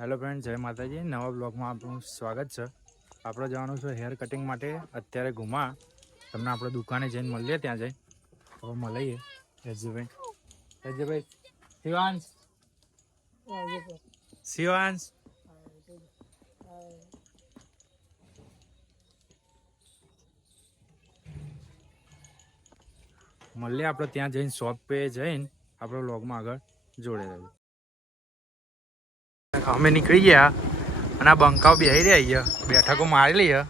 Hello friend, જય માતાજી. નવા બ્લોગમાં આપણું સ્વાગત છે. આપણે જવાનું છે હેર કટિંગ માટે. અત્યારે ઘુમા તમને આપણે દુકાને જઈને મળીએ. ત્યાં જઈ હવે મળીએ. યજુભાઈ શિવાંશ મળીએ આપણે ત્યાં જઈને શોપ પે જઈને આપણે બ્લોગમાં આગળ જોડે રહ્યું. અમે નીકળી ગયા અને આ બંકાઓ બેસી રહ્યા છીએ. બેઠકો મારી લઈએ.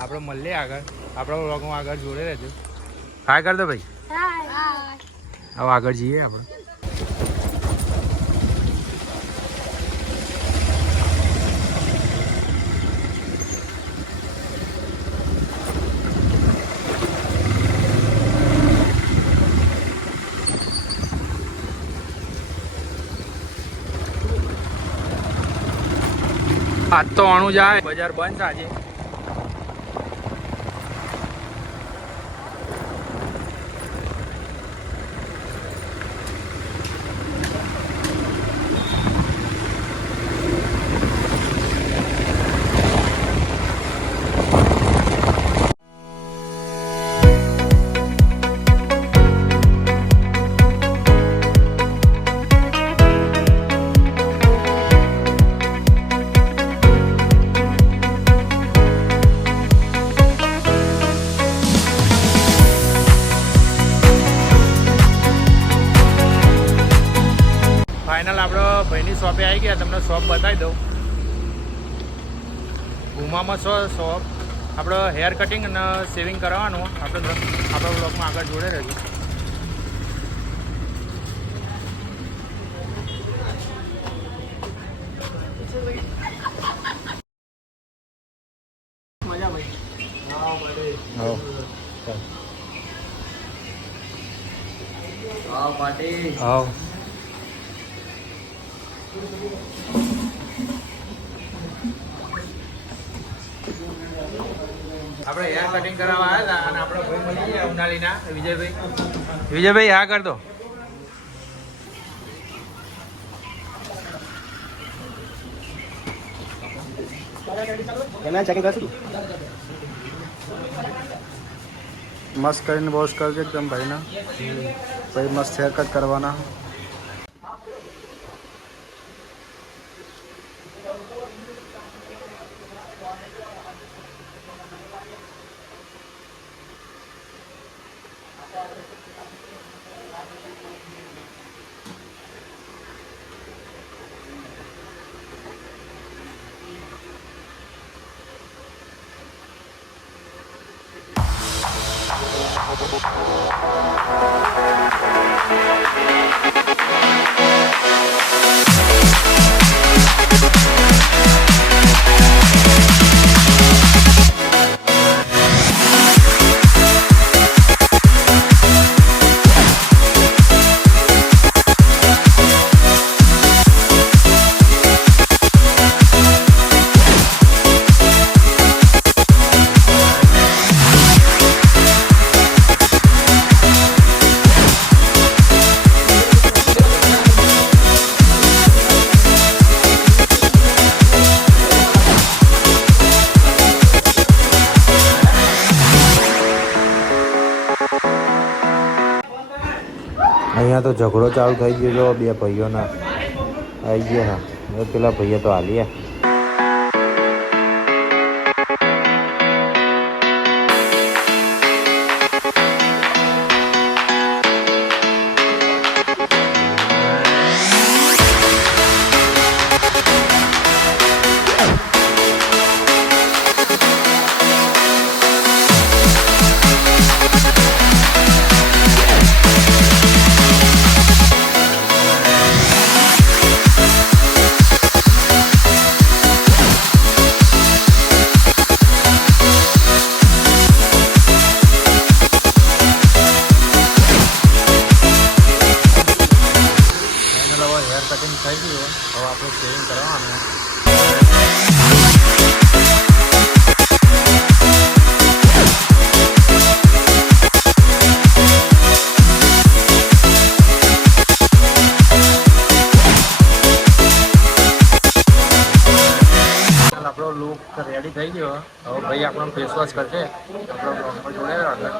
આપણે મળીએ આગળ. આપણા બ્લોગમાં આગળ જોડે રહેજો. હાય કર દો ભાઈ. હવે આગળ જઈએ આપણે. આજ તો આણું જાય, બજાર બંધ આજે. ફાઇનલ આપણે ભાઈની શોપે આવી ગયા. તમને શોપ બતાવી દઉં. ઘુમામાં શોપ આપણે હેર કટિંગ અને શેવિંગ કરાવવાનું. આપણા બ્લોગમાં આગળ જોડે રહેજો. મજા ભાઈ. હા આપણે હેર કટિંગ કરાવવા આવ્યા હતા અને આપણે ભાઈ મળી ગયા ઉનાળીના વિજયભાઈ હા કર દો. મસ્ત કરીને વોશ કરજો એકદમ ભાઈના. પછી મસ્ત હેર કટ કરવાના. અહીંયા તો ઝઘડો ચાલુ થઈ ગયો બે ભાઈઓના. આવી ગયા હા, પેલા ભાઈઓ તો હાલ્યા. હેર કટિંગ થઈ ગયું. હવે આપણે શેવિંગ કરવાનું. લુક રેડી થઈ ગયો. હવે ભાઈ આપણો ફેસ વોશ કરશે. આપણો બ્લોગમાં જોડે આગળ.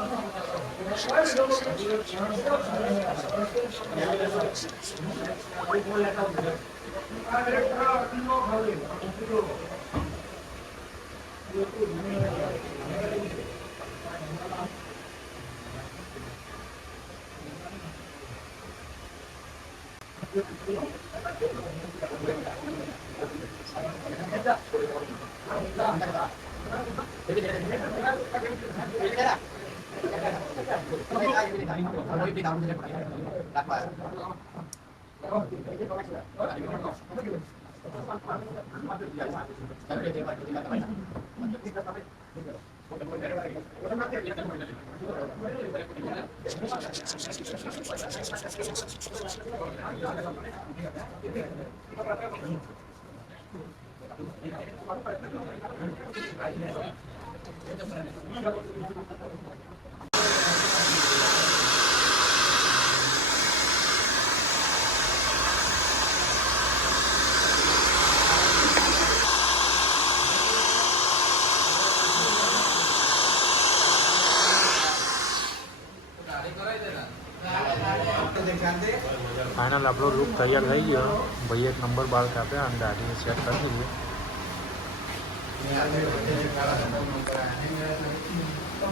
ફાઇનલ આપણો લુક તૈયાર થઈ ગયો. ભાઈ એક નંબર બાલ કાપ્યા અને દાઢીને સેટ કરી દીધી.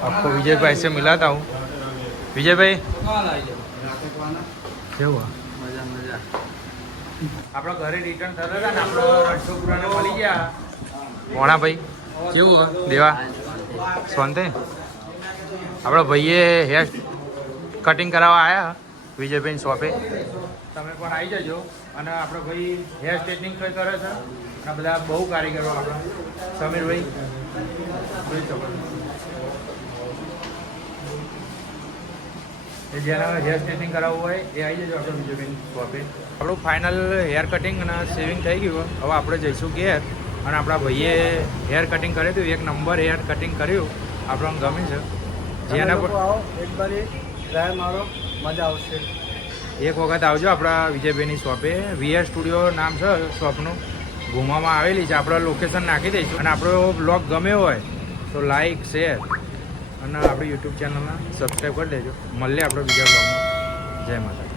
आपको विजय भाई से मिलाता हूँ. विजय भाई કેવું આપણા ઘરે રિટર્ન થતા હતા ને આપણો રણછોડપુરાને મળી ગયા. મોણા ભાઈ કેવું દેવા સોનતે આપણા ભાઈએ હેર કટિંગ કરાવવા આવ્યા વિજયભાઈ શોપે. તમે પણ આવી જજો. અને આપણો ભાઈ હેર સ્ટ્રેટનિંગ કરે છે અને બધા બહુ કારીગરો આપણા સમીરભાઈ જોઈ શકો. એ જેના હેર સ્ટ્રેટનિંગ કરાવવું હોય એ આવી જજો આપણે વિજયભાઈ શોપે. આપણું ફાઇનલ હેર કટિંગ અને સેવિંગ થઈ ગયું. હવે આપણે જઈશું ઘેર અને આપણા ભાઈએ હેર કટિંગ કર્યું હતું. એક નંબર હેર કટિંગ કર્યું. આપણને ગમે છે. જેના પર એક બારી ટ્રાય મારો, મજા આવશે. એક વખત આવજો આપણા વિજયભાઈની શોપે. વીઆર સ્ટુડિયો નામ છે શોપનું. ઘુમામાં આવેલી છે. આપણે લોકેશન નાખી દઈશું. અને આપણો બ્લોગ ગમ્યો હોય તો લાઈક શેર અને આપણી યુટ્યુબ ચેનલને સબસ્ક્રાઈબ કરી દેજો. મળીએ આપણે બીજા બ્લોગમાં. જય માતા.